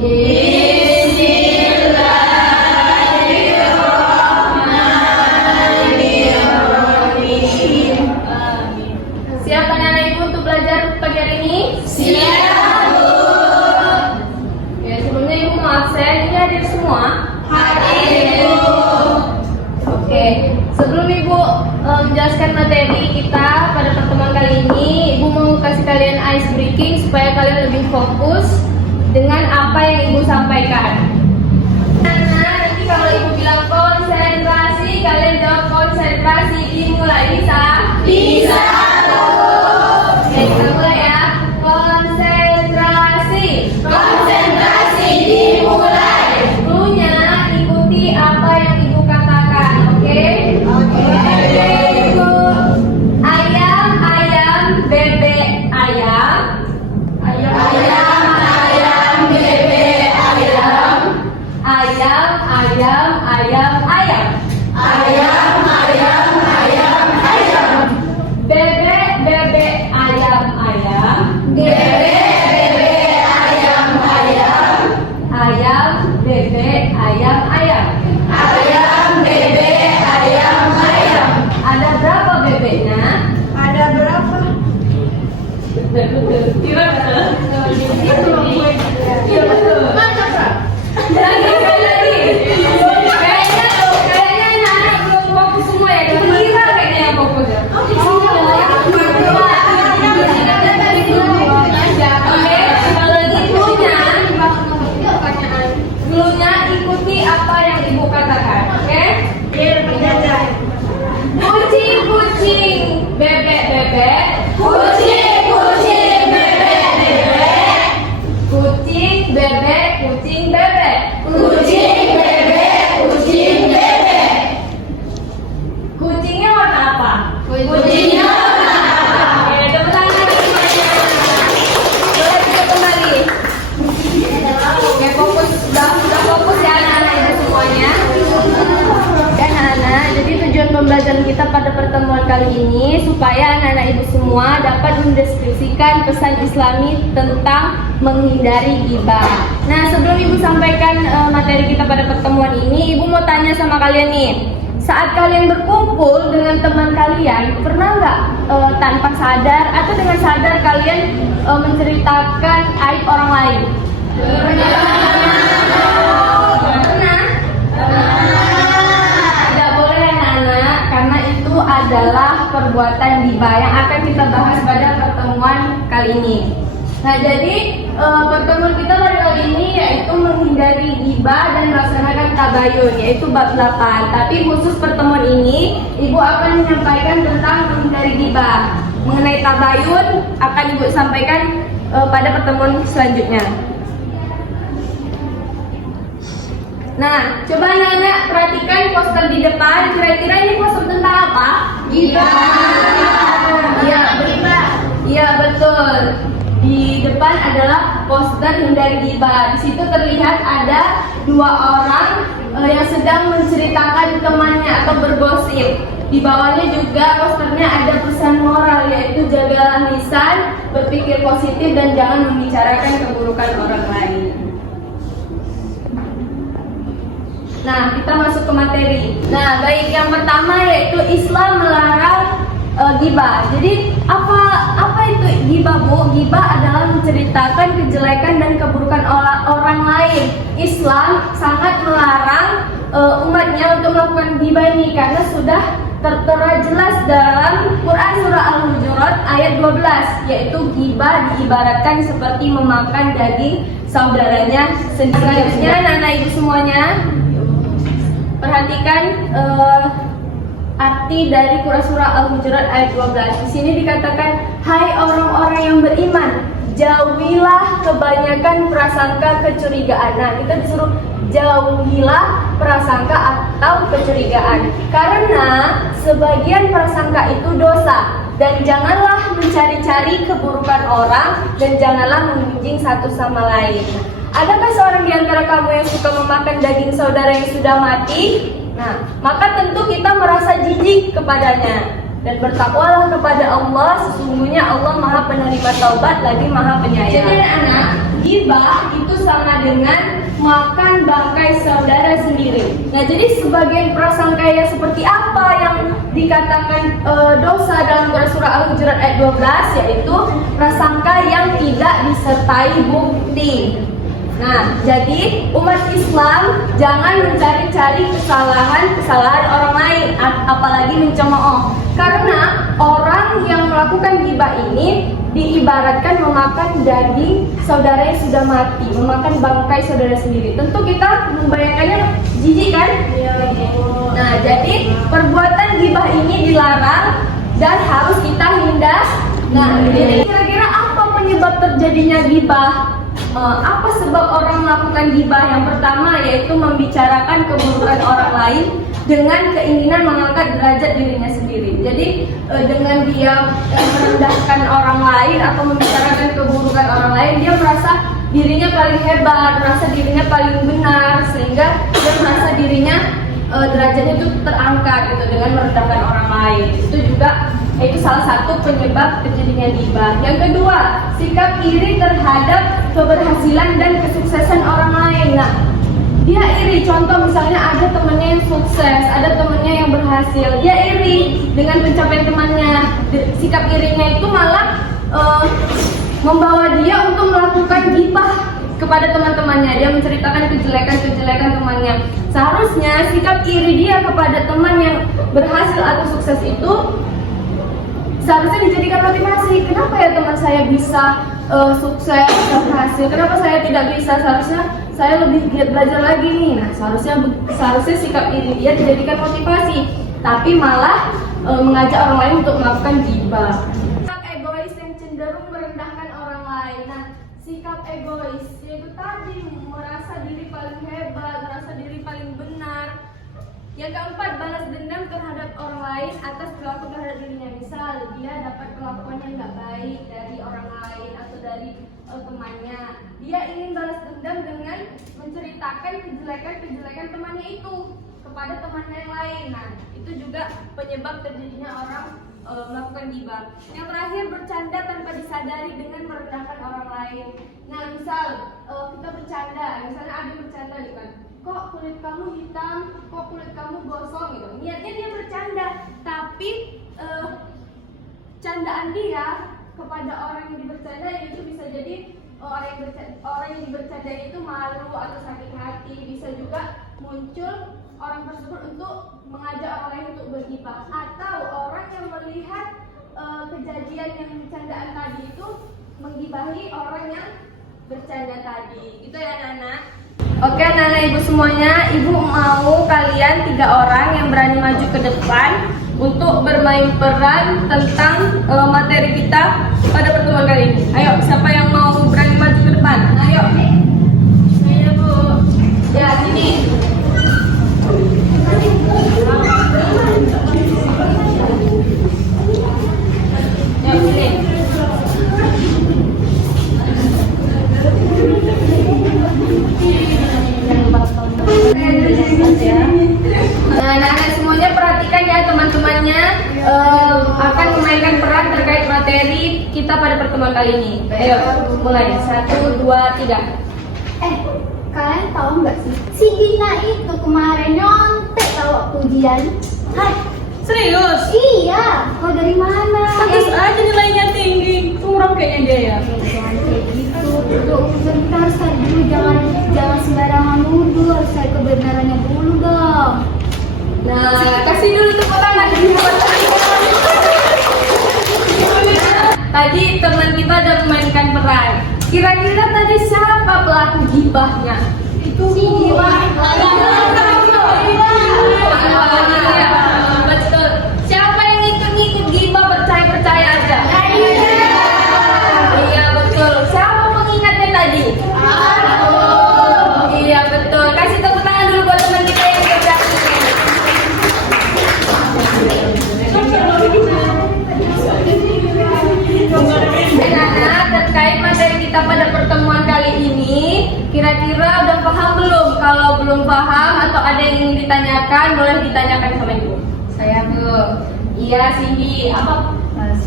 Bismillahirrahmanirrahim. Siap anak-anak ibu untuk belajar pagi hari ini? Siap, Bu. Ya, sebelumnya ibu maaf saya ini hadir semua. Hadir, Bu. Oke, sebelum ibu menjelaskan materi kita pada pertemuan kali ini, ibu mau kasih kalian ice breaking supaya kalian lebih fokus dengan apa yang ibu sampaikan. Nanti kalau ibu bilang konsentrasi, kalian jawab konsentrasi. Dimulai, bisa? Bisa, Bu. Oke, kita mulai ya. Konsentrasi. Konsentrasi dimulai. Dulunya ikuti apa yang ibu katakan, oke? Oke. Ibu. Ayam, ayam, bebek, ayam. Ayam, ayam, bebek, ayam. Ayam, ayam, ayam, ayam. Ayam, ayam, ayam, ayam. Bebek, bebek, ayam, ayam. Bebek, bebek, ayam, ayam. Ayam, bebek, ayam, ayam. Ayam, bebek, ayam, ayam. Ada berapa bebeknya? Ada berapa? Iya betul. Iya betul. Lagi, kayaknya anak-anak belum fokus semua ya. Kira kayaknya yang fokus ya. Oke, kalau gitu dulunya ikuti apa yang ibu katakan, oke? Kucing, kucing, bebek, bebek. Kucing, kucing, bebek, bebek. Kucing, bebek, kucing, bebek. Kucing, bebek, kucing, bebek. Kucingnya warna apa? Kucingnya warna apa? Oke, tepuk tangan lagi semuanya. Boleh kita kembali. Oke, fokus. Sudah fokus ya anak-anak itu semuanya. Oke anak-anak, jadi tujuan pembelajaran kita pada pertemuan kali ini supaya anak-anak ibu semua dapat mendeskripsikan pesan Islami tentang menghindari ghibah. Nah, sebelum ibu sampaikan materi kita pada pertemuan ini, ibu mau tanya sama kalian nih. Saat kalian berkumpul dengan teman kalian, pernah nggak tanpa sadar atau dengan sadar kalian menceritakan aib orang lain? Pernah? Tidak boleh anak-anak, karena itu adalah perbuatan ghibah yang akan kita bahas pada pertemuan kali ini. Nah, jadi pertemuan kita pada kali ini yaitu menghindari ghibah dan melaksanakan tabayun, yaitu bab 8. Tapi khusus pertemuan ini, ibu akan menyampaikan tentang menghindari ghibah. Mengenai tabayun akan ibu sampaikan pada pertemuan selanjutnya. Nah, coba anak-anak perhatikan poster di depan. Kira-kira ini poster tentang apa? Ghibah. Iya, betul. Di depan adalah poster hindari ghibah. Di situ terlihat ada dua orang yang sedang menceritakan temannya atau bergosip. Di bawahnya juga posternya ada pesan moral, yaitu jagalah lisan, berpikir positif dan jangan membicarakan keburukan orang lain. Nah, kita masuk ke materi. Nah, baik, yang pertama yaitu Islam melarang ghibah. Jadi apa itu ghibah, Bu? Ghibah adalah menceritakan kejelekan dan keburukan orang lain. Islam sangat melarang umatnya untuk melakukan ghibah ini karena sudah tertera jelas dalam Quran surah Al-Hujurat ayat 12, yaitu ghibah diibaratkan seperti memakan daging saudaranya sendiri. Selanjutnya, anak-anak ibu semuanya, perhatikan arti dari Quran surah Al-Hujurat ayat 12. Di sini dikatakan, hai orang-orang yang beriman, jauhilah kebanyakan prasangka kecurigaan. Nah, kita disuruh jauhilah prasangka atau kecurigaan, karena sebagian prasangka itu dosa. Dan janganlah mencari-cari keburukan orang, dan janganlah mengunjing satu sama lain. Adakah seorang di antara kamu yang suka memakan daging saudara yang sudah mati? Nah, maka tentu kita merasa jijik kepadanya. Dan bertakwalah kepada Allah, sesungguhnya Allah Maha Penerima Taubat lagi Maha Penyayang. Jadi anak, gibah itu sama dengan makan bangkai saudara sendiri. Nah, jadi sebagian prasangka yang seperti apa yang dikatakan dosa dalam surah Al-Hujurat ayat 12, yaitu prasangka yang tidak disertai bukti. Nah, jadi umat Islam jangan mencari-cari kesalahan orang lain, apalagi mencemooh. Karena orang yang melakukan gibah ini diibaratkan memakan daging saudara yang sudah mati, memakan bangkai saudara sendiri. Tentu kita membayangkannya jijik kan? Nah, jadi perbuatan gibah ini dilarang dan harus kita hindar. Nah, jadi kira-kira apa penyebab terjadinya gibah? Apa sebab orang melakukan gibah? Yang pertama yaitu membicarakan keburukan orang lain dengan keinginan mengangkat derajat dirinya sendiri. Jadi dengan dia merendahkan orang lain atau membicarakan keburukan orang lain, dia merasa dirinya paling hebat, merasa dirinya paling benar, sehingga dia merasa dirinya derajatnya itu terangkat gitu dengan merendahkan orang lain. Itu juga itu salah satu penyebab terjadinya gibah. Yang kedua, sikap iri terhadap keberhasilan dan kesuksesan orang lain. Nah, dia iri, contoh misalnya ada temannya yang sukses, ada temannya yang berhasil, dia iri dengan pencapaian temannya. Sikap irinya itu malah membawa dia untuk melakukan gibah kepada teman-temannya. Dia menceritakan kejelekan-kejelekan temannya. Seharusnya sikap iri dia kepada teman yang berhasil atau sukses itu seharusnya dijadikan motivasi. Kenapa ya teman saya bisa sukses, berhasil? Kenapa saya tidak bisa? Seharusnya saya lebih giat belajar lagi nih. Nah, seharusnya sikap iri dia dijadikan motivasi, tapi malah mengajak orang lain untuk melakukan gibah. Sikap egois yang cenderung merendahkan orang lain. Nah, sikap egois yaitu tadi merasa diri paling hebat, merasa diri paling benar. Yang keempat, balas dendam terhadap orang lain atas perilaku terhadap dirinya. Misal dia dapat perlakuan yang nggak baik dari orang lain atau dari temannya, dia ingin balas dendam dengan menceritakan kejelekan temannya itu kepada temannya yang lain. Nah, itu juga penyebab terjadinya orang melakukan gibah. Yang terakhir, bercanda tanpa disadari dengan merendahkan orang lain. Nah, misal kita bercanda, misalnya ada bercanda gitu kan, kok kulit kamu hitam, kok kulit kamu gosong gitu. Niatnya dia bercanda, tapi candaan dia kepada orang yang dibercanda itu bisa jadi orang yang dibercanda itu malu atau sakit hati. Bisa juga muncul orang tersebut untuk mengajak orang lain untuk bergibah, atau orang yang melihat kejadian yang bercandaan tadi itu menggibahi orang yang bercanda tadi. Gitu ya anak-anak. Oke anak-anak ibu semuanya, ibu mau kalian 3 orang yang berani maju ke depan untuk bermain peran tentang materi kita pada pertemuan kali ini. Ayo, siapa yang mau berani maju ke depan? Ayo. Ayo Bu. Ya, sini. Ya, sini. Nah, anak-anak semuanya perhatikan ya, teman-temannya akan memainkan peran terkait materi kita pada pertemuan kali ini. Ayo, mulai. 1, 2, 3. Kalian tahu nggak sih? Si Gina itu kemarin nyontek tahu waktu ujian. Hai, Serius? iya. Kau dari mana? Pantas aja nilainya tinggi. Kurang kayaknya dia ya. Jangan kayak gitu. Kita harus cari dulu, jangan sembarangan nuduh. Harus cari kebenarannya dulu dong. Nah, kasih dulu tepuk tangan. Tadi teman kita udah memainkan peran. Kira-kira tadi siapa pelaku gibahnya? Itu Gina. Betul. Siapa yang ikut-ikut gibah, percaya aja? Iya betul. Siapa pengingatnya tadi? Iya betul. Kasih tepuk tangan dulu buat teman kita yang kerja. Anak-anak, terkait materi kita pada pertemuan kali ini, kira-kira udah paham belum? Kalau belum paham atau ada yang ingin ditanyakan, boleh ditanyakan sama ibu. Saya Bu. Iya, Cindy. Apa?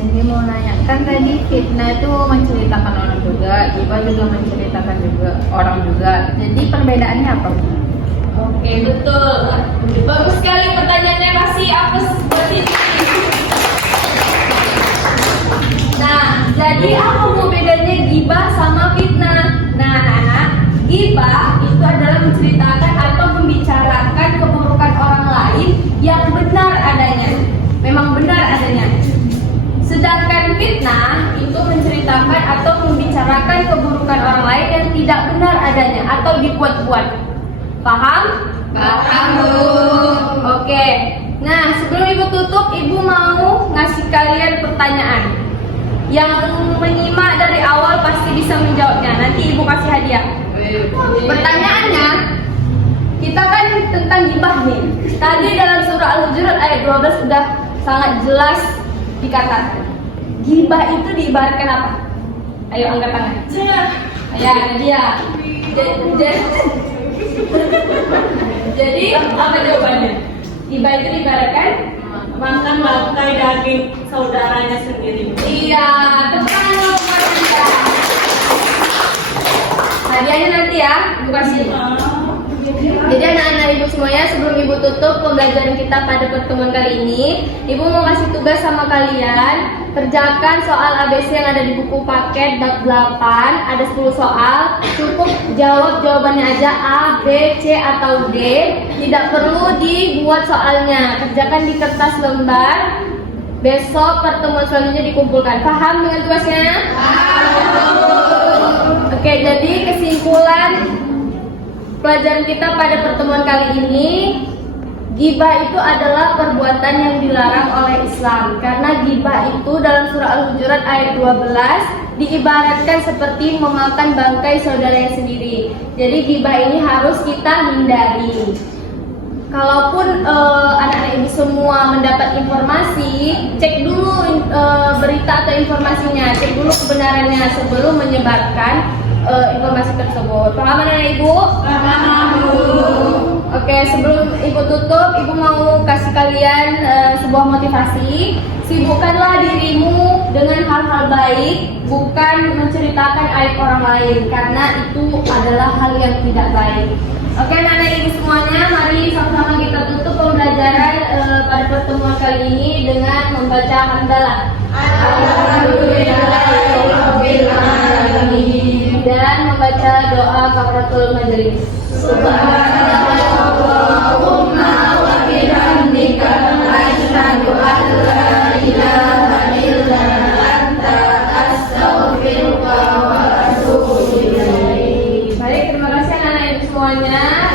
Cindy mau nanya, kan tadi fitnah itu menceritakan orang juga, gibah juga menceritakan juga orang juga. Jadi perbedaannya apa? Oke, betul. Bagus sekali pertanyaannya, kasih apes buat Cindy. Nah, jadi apa bu bedanya gibah sama fitnah? Nah, anak-anak, gibah itu adalah menceritakan atau membicarakan keburukan orang lain yang benar adanya. Memang benar adanya. Sedangkan fitnah itu menceritakan atau membicarakan keburukan orang lain yang tidak benar adanya atau dibuat-buat. Paham? Paham, Bu. Oke. Nah, sebelum Ibu tutup, Ibu mau ngasih kalian pertanyaan. Yang menyimak dari awal pasti bisa menjawabnya. Nanti Ibu kasih hadiah. Pertanyaannya, kita kan tentang gibah nih. Tadi dalam surah Al-Hujurat ayat 12 sudah sangat jelas dikatakan. Gibah itu diibaratkan apa? Ayo angkat tangan. Ya, dia. Jadi apa jawabannya? Gibah itu diibaratkan Makan bangkai daging saudaranya sendiri. iya, tepat loh. Hadiahnya nanti ya, Ibu kasih. Jadi anak-anak Ibu semuanya, sebelum Ibu tutup pembelajaran kita pada pertemuan kali ini, Ibu mau kasih tugas sama kalian. Kerjakan soal ABC yang ada di buku paket bab 8. Ada 10 soal. Cukup jawab jawabannya aja A, B, C, atau D. Tidak perlu dibuat soalnya. Kerjakan di kertas lembar. Besok pertemuan selanjutnya dikumpulkan. Paham dengan tugasnya? Oke, jadi kesimpulan pelajaran kita pada pertemuan kali ini, gibah itu adalah perbuatan yang dilarang oleh Islam. Karena gibah itu dalam surah Al-Hujurat ayat 12 diibaratkan seperti memakan bangkai saudaranya sendiri. Jadi gibah ini harus kita hindari. Kalaupun anak-anak Ibu semua mendapat informasi, cek dulu berita atau informasinya, cek dulu kebenarannya sebelum menyebarkan informasi tersebut. Paham anak-anak Ibu? Paham, Bu. Oke, sebelum Ibu tutup, Ibu mau kasih kalian sebuah motivasi. Sibukkanlah dirimu dengan hal-hal baik, bukan menceritakan aib orang lain, karena itu adalah hal yang tidak baik. Oke, anak-anak Ibu semuanya, mari sama-sama kita tutup pembelajaran pada pertemuan kali ini dengan membaca hamdalah. Alhamdulillahirobbilalamin. Dan membaca doa kafaratul majelis. Subhanallahumma wa bihamdika asyhadu an la ilaha illa anta astaghfiruka wa atubu ilaik. Baik, terima kasih anak-anak Ibu semuanya.